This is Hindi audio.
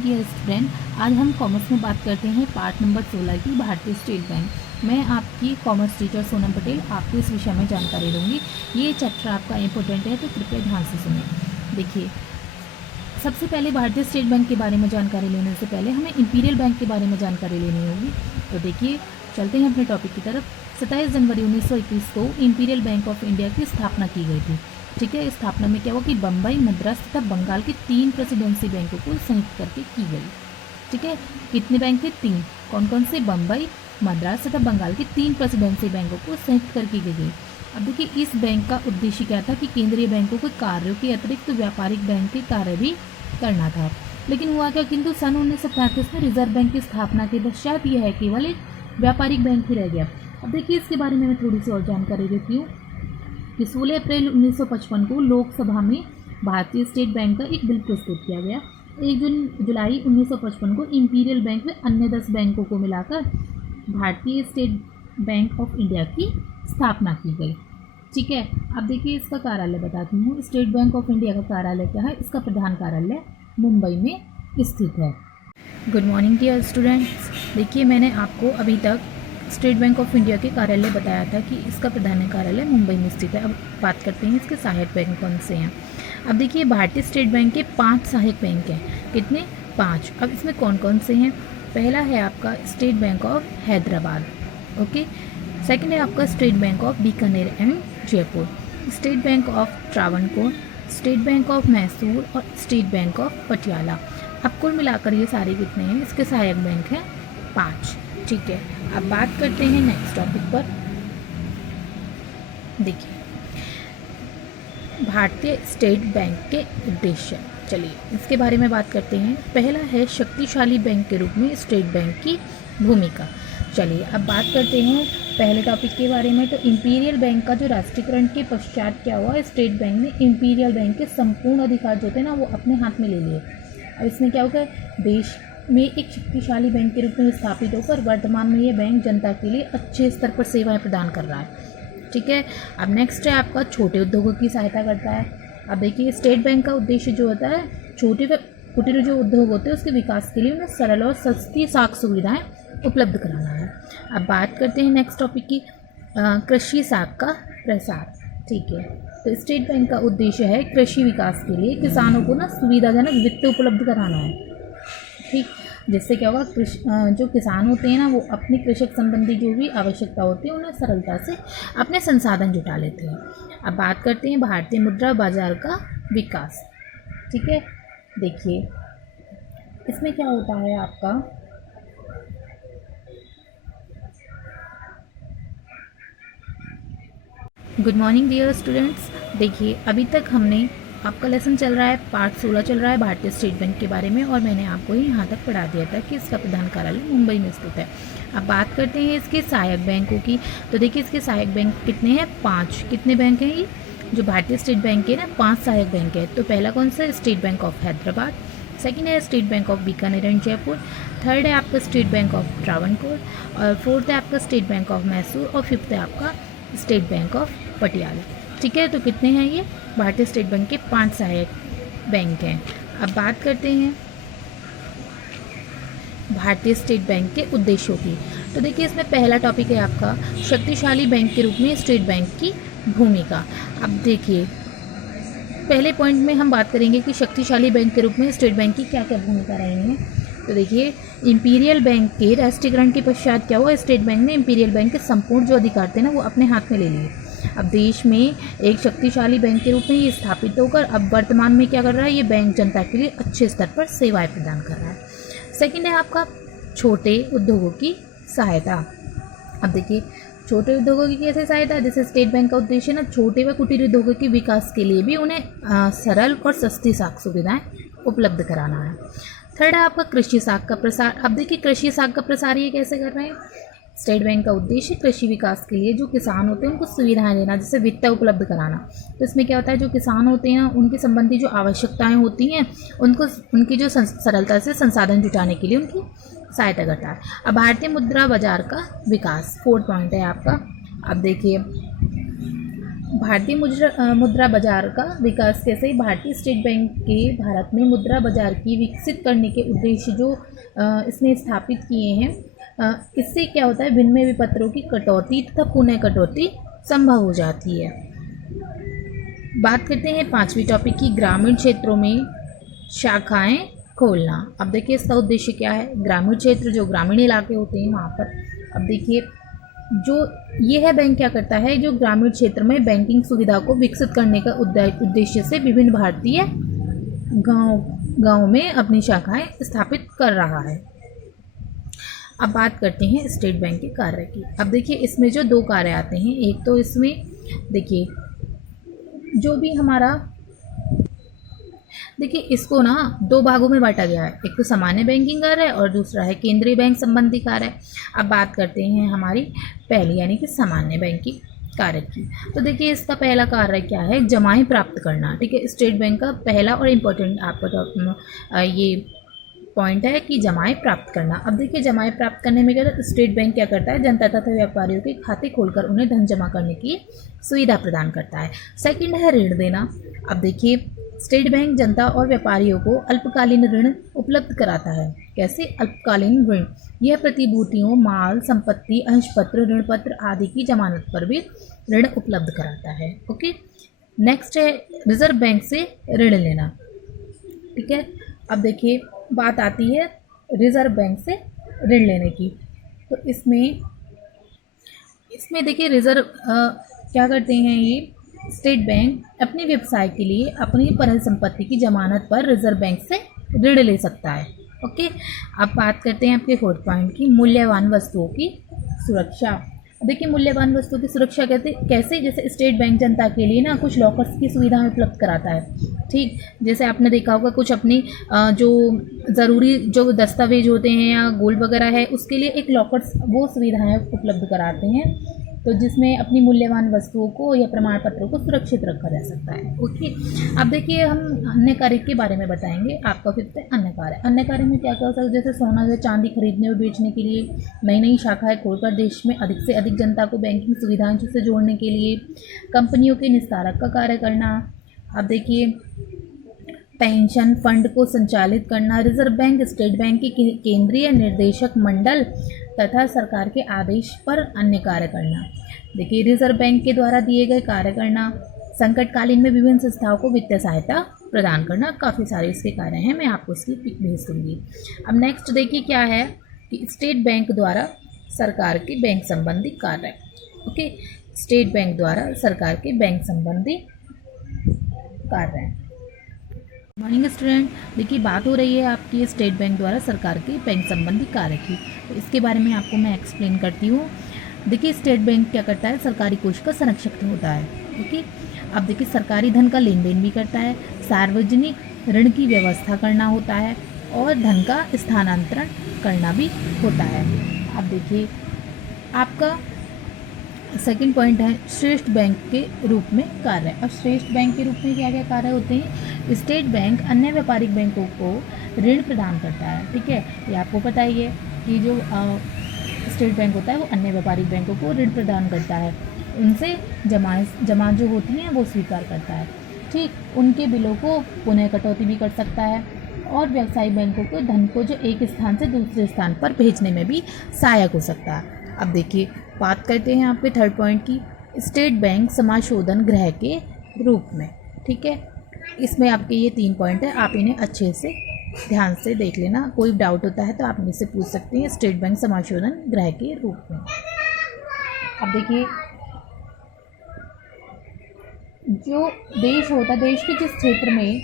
Morning dear student. आज हम कॉमर्स में बात करते हैं पार्ट नंबर 16 की भारतीय स्टेट बैंक। मैं आपकी कॉमर्स टीचर सोनम पटेल आपको इस विषय में जानकारी दूंगी। ये चैप्टर आपका इम्पोर्टेंट है तो कृपया ध्यान से सुनिए। देखिए, सबसे पहले भारतीय स्टेट बैंक के बारे में जानकारी लेने से पहले हमें इंपीरियल बैंक के बारे में जानकारी लेनी होगी। तो देखिए, चलते हैं अपने टॉपिक की तरफ। 27 जनवरी 1921 को इंपीरियल बैंक ऑफ इंडिया की स्थापना की गई थी। ठीक है, इस स्थापना में क्या हुआ कि बम्बई, मद्रास तथा बंगाल के 3 प्रेसिडेंसी बैंकों को संयुक्त करके की गई। ठीक है, कितने बैंक थे? 3। कौन कौन से? बम्बई, मद्रास तथा बंगाल के 3 प्रेसिडेंसी बैंकों को संयुक्त करके की गई। अब देखिए, इस बैंक का उद्देश्य क्या था कि केंद्रीय बैंकों के कार्यों के अतिरिक्त व्यापारिक बैंक के कार्य भी करना था। लेकिन हुआ क्या, किंतु सन 1935 में रिजर्व बैंक की स्थापना के पश्चात यह है केवल एक व्यापारिक बैंक ही रह गया। अब देखिए, इसके बारे में मैं थोड़ी सी और जानकारी देती हूँ कि 16 अप्रैल 1955 को लोकसभा में भारतीय स्टेट बैंक का एक बिल प्रस्तुत किया गया। 1 जुलाई 1955 को इंपीरियल बैंक में अन्य 10 बैंकों को मिलाकर भारतीय स्टेट बैंक ऑफ इंडिया की स्थापना की गई। ठीक है, अब देखिए, इसका कार्यालय बताती हूँ। स्टेट बैंक ऑफ इंडिया का कार्यालय क्या है? इसका प्रधान कार्यालय मुंबई में स्थित है। Good morning dear students. देखिए, मैंने आपको अभी तक स्टेट बैंक ऑफ इंडिया के कार्यालय बताया था कि इसका प्रधान कार्यालय मुंबई में स्थित है। अब बात करते हैं इसके सहायक बैंक कौन से हैं। अब देखिए, भारतीय स्टेट बैंक के 5 सहायक बैंक हैं। कितने? 5। अब इसमें कौन कौन से हैं? पहला है आपका state Bank of Hyderabad. Okay. Second है आपका state Bank of Bikaner and Jaipur, state Bank of Travancore, state Bank of Mysore और स्टेट बैंक ऑफ पटियाला। अब कुल मिलाकर ये सारे कितने हैं? इसके सहायक बैंक हैं 5। ठीक है, अब बात करते हैं नेक्स्ट टॉपिक पर। देखिए, भारतीय स्टेट बैंक के उद्देश्य, चलिए इसके बारे में बात करते हैं। पहला है शक्तिशाली बैंक के रूप में स्टेट बैंक की भूमिका। चलिए अब बात करते हैं पहले टॉपिक के बारे में। तो इंपीरियल बैंक का जो राष्ट्रीयकरण के पश्चात क्या हुआ, स्टेट बैंक ने इंपीरियल बैंक के संपूर्ण अधिकार जो थे ना वो अपने हाथ में ले लिए। अब इसमें क्या होगा, देश में एक शक्तिशाली बैंक के रूप में स्थापित होकर वर्तमान में ये बैंक जनता के लिए अच्छे स्तर पर सेवाएं प्रदान कर रहा है। ठीक है, अब नेक्स्ट है आपका छोटे उद्योगों की सहायता करता है। अब देखिए, स्टेट बैंक का उद्देश्य जो होता है छोटे व कुटीर जो उद्योग होते हैं उसके विकास के लिए उन्हें सरल और सस्ती साख सुविधाएं उपलब्ध कराना है। अब बात करते हैं नेक्स्ट टॉपिक की, कृषि साख का प्रसार। ठीक है, तो स्टेट बैंक का उद्देश्य है कृषि विकास के लिए किसानों को ना सुविधाजनक वित्त उपलब्ध कराना है। ठीक, जिससे क्या होगा, जो किसान होते हैं ना वो अपनी कृषक संबंधी जो भी आवश्यकता होती है उन्हें सरलता से अपने संसाधन जुटा लेते हैं। अब बात करते हैं भारतीय मुद्रा बाजार का विकास। ठीक है, देखिए इसमें क्या होता है आपका, गुड मॉर्निंग डियर स्टूडेंट्स। देखिए, अभी तक हमने आपका लेसन चल रहा है, पार्ट 16 चल रहा है भारतीय स्टेट बैंक के बारे में, और मैंने आपको यहाँ तक पढ़ा दिया था कि इसका प्रधान कार्यालय मुंबई में स्थित है। अब बात करते हैं इसके सहायक बैंकों की। तो देखिए, इसके सहायक बैंक कितने हैं? 5। कितने बैंक हैं ये जो भारतीय स्टेट बैंक के ना? 5 सहायक बैंक है। तो पहला कौन सा? State Bank of Hyderabad, second है State Bank of Bikaner and Jaipur, third है आपका स्टेट बैंक ऑफ त्रावणकोर, और फोर्थ है आपका स्टेट बैंक ऑफ मैसूर, और फिफ्थ है आपका स्टेट बैंक ऑफ पटियाला। ठीक है, तो कितने हैं ये? भारतीय स्टेट बैंक के 5 सहायक बैंक हैं। अब बात करते हैं भारतीय स्टेट बैंक के उद्देश्यों की। तो देखिए, इसमें पहला टॉपिक है आपका शक्तिशाली बैंक के रूप में स्टेट बैंक की भूमिका। अब देखिए, पहले पॉइंट में हम बात करेंगे कि शक्तिशाली बैंक के रूप में स्टेट बैंक की क्या क्या भूमिका रही है। तो देखिए, इंपीरियल बैंक के राष्ट्रीयकरण के पश्चात क्या हुआ, स्टेट बैंक ने इंपीरियल बैंक के संपूर्ण जो अधिकार थे ना वो अपने हाथ में ले लिए। अब देश में एक शक्तिशाली बैंक के रूप में ये स्थापित होकर अब वर्तमान में क्या कर रहा है, ये बैंक जनता के लिए अच्छे स्तर पर सेवाएं प्रदान कर रहा है। सेकंड है आपका छोटे उद्योगों की सहायता। अब देखिए, छोटे उद्योगों की कैसे सहायता? जैसे स्टेट बैंक का उद्देश्य ना छोटे व कुटीर उद्योगों के विकास के लिए भी उन्हें सरल और सस्ती साख सुविधाएं उपलब्ध कराना है। थर्ड है आपका कृषि साख का प्रसार। अब देखिए, कृषि साख का प्रसार ये कैसे कर रहे हैं? स्टेट बैंक का उद्देश्य कृषि विकास के लिए जो किसान होते हैं उनको सुविधाएं देना, जैसे वित्त उपलब्ध कराना। तो इसमें क्या होता है, जो किसान होते हैं उनके संबंधी जो आवश्यकताएं होती हैं उनको उनकी जो सरलता से संसाधन जुटाने के लिए उनकी सहायता करता है। अब भारतीय मुद्रा बाजार का विकास, 4th पॉइंट है आपका। अब देखिए, भारतीय मुद्रा बाजार का विकास कैसे? भारतीय स्टेट बैंक के भारत में मुद्रा बाजार की विकसित करने के उद्देश्य जो इसने स्थापित किए हैं, इससे क्या होता है, विनिमय विपत्रों की कटौती तथा पुनः कटौती संभव हो जाती है। बात करते हैं 5वीं टॉपिक की, ग्रामीण क्षेत्रों में शाखाएं खोलना। अब देखिए इसका उद्देश्य क्या है, ग्रामीण क्षेत्र जो ग्रामीण इलाके होते हैं वहाँ पर, अब देखिए जो ये है बैंक क्या करता है, जो ग्रामीण क्षेत्र में बैंकिंग सुविधा को विकसित करने का उद्देश्य से विभिन्न भारतीय गांव में अपनी शाखाएं स्थापित कर रहा है। अब बात करते हैं स्टेट बैंक के कार्य की। अब देखिए इसमें जो 2 कार्य आते हैं, एक तो इसमें देखिए जो भी हमारा, देखिए इसको ना 2 भागों में बांटा गया है, एक तो सामान्य बैंकिंग कार्य है और दूसरा है केंद्रीय बैंक संबंधी कार्य। अब बात करते हैं हमारी पहली यानी कि सामान्य बैंकिंग कार्य की। तो देखिए इसका पहला कार्य क्या है, जमाएं प्राप्त करना। ठीक है, स्टेट बैंक का पहला और इम्पोर्टेंट आपका ये पॉइंट है कि जमाएं प्राप्त करना। अब देखिए जमाएं प्राप्त करने में क्या है, स्टेट बैंक क्या करता है, जनता तथा व्यापारियों के खाते खोलकर उन्हें धन जमा करने की सुविधा प्रदान करता है। सेकंड है ऋण देना। अब देखिए स्टेट बैंक जनता और व्यापारियों को अल्पकालीन ऋण उपलब्ध कराता है। कैसे? अल्पकालीन ऋण, यह प्रतिभूतियों, माल, संपत्ति, अंशपत्र, ऋण पत्र आदि की जमानत पर भी ऋण उपलब्ध कराता है। ओके, नेक्स्ट है रिजर्व बैंक से ऋण लेना। ठीक है, अब देखिए बात आती है रिजर्व बैंक से ऋण लेने की। तो इसमें देखिए रिजर्व क्या करते हैं, ये स्टेट बैंक अपने व्यवसाय के लिए अपनी परिसंपत्ति की जमानत पर रिजर्व बैंक से ऋण ले सकता है। ओके, अब बात करते हैं आपके 4th पॉइंट की, मूल्यवान वस्तुओं की सुरक्षा। देखिए मूल्यवान वस्तुओं की सुरक्षा कैसे, जैसे स्टेट बैंक जनता के लिए ना कुछ लॉकर्स की सुविधाएं उपलब्ध कराता है। ठीक, जैसे आपने देखा होगा कुछ अपनी जो ज़रूरी जो दस्तावेज होते हैं या गोल्ड वगैरह है उसके लिए एक लॉकर्स वो सुविधाएं उपलब्ध कराते हैं, तो जिसमें अपनी मूल्यवान वस्तुओं को या प्रमाण पत्रों को सुरक्षित रखा जा सकता है। ओके, अब देखिए हम अन्य कार्य के बारे में बताएंगे। आपका 5th है अन्य कार्य। अन्य कार्य में क्या क्या हो सकता है, जैसे सोना या चांदी खरीदने और बेचने के लिए, नई नई शाखाएं खोलकर देश में अधिक से अधिक जनता को बैंकिंग सुविधाओं से जोड़ने के लिए, कंपनियों के निस्तारक का कार्य करना। अब देखिए पेंशन फंड को संचालित करना, रिजर्व बैंक स्टेट बैंक के केंद्रीय निर्देशक मंडल तथा सरकार के आदेश पर अन्य कार्य करना। देखिए रिजर्व बैंक के द्वारा दिए गए कार्य करना, संकटकालीन में विभिन्न संस्थाओं को वित्तीय सहायता प्रदान करना, काफ़ी सारे इसके कार्य हैं, मैं आपको इसकी पिक भेज दूँगी। अब नेक्स्ट देखिए क्या है कि स्टेट बैंक द्वारा सरकार के बैंक संबंधी कार्य। ओके, स्टेट बैंक द्वारा सरकार के बैंक संबंधी कार्य। मॉर्निंग स्टूडेंट, देखिए बात हो रही है आपकी स्टेट बैंक द्वारा सरकार के बैंक संबंधी कार्य की, तो इसके बारे में आपको मैं एक्सप्लेन करती हूँ। देखिए स्टेट बैंक क्या करता है, सरकारी कोष का संरक्षक होता है। ओके, अब देखिए सरकारी धन का लेन देन भी करता है, सार्वजनिक ऋण की व्यवस्था करना होता है और धन का स्थानांतरण करना भी होता है। अब देखिए आपका सेकंड पॉइंट है श्रेष्ठ बैंक के रूप में कार्य। अब श्रेष्ठ बैंक के रूप में क्या क्या कार्य होते हैं, स्टेट बैंक अन्य व्यापारिक बैंकों को ऋण प्रदान करता है। ठीक है, ये आपको पता ही है कि जो स्टेट बैंक होता है वो अन्य व्यापारिक बैंकों को ऋण प्रदान करता है, उनसे जमा जो होती हैं वो स्वीकार करता है। ठीक, उनके बिलों को पुनः कटौती भी कर सकता है और व्यवसायिक बैंकों को धन को जो एक स्थान से दूसरे स्थान पर भेजने में भी सहायक हो सकता है। अब देखिए बात करते हैं आपके 3rd पॉइंट की, स्टेट बैंक समाशोधन गृह के रूप में। ठीक है, इसमें आपके ये 3 पॉइंट है, आप इन्हें अच्छे से ध्यान से देख लेना, कोई डाउट होता है तो आप मुझसे पूछ सकते हैं। स्टेट बैंक समाशोधन गृह के रूप में। अब देखिए जो देश होता है, देश के जिस क्षेत्र में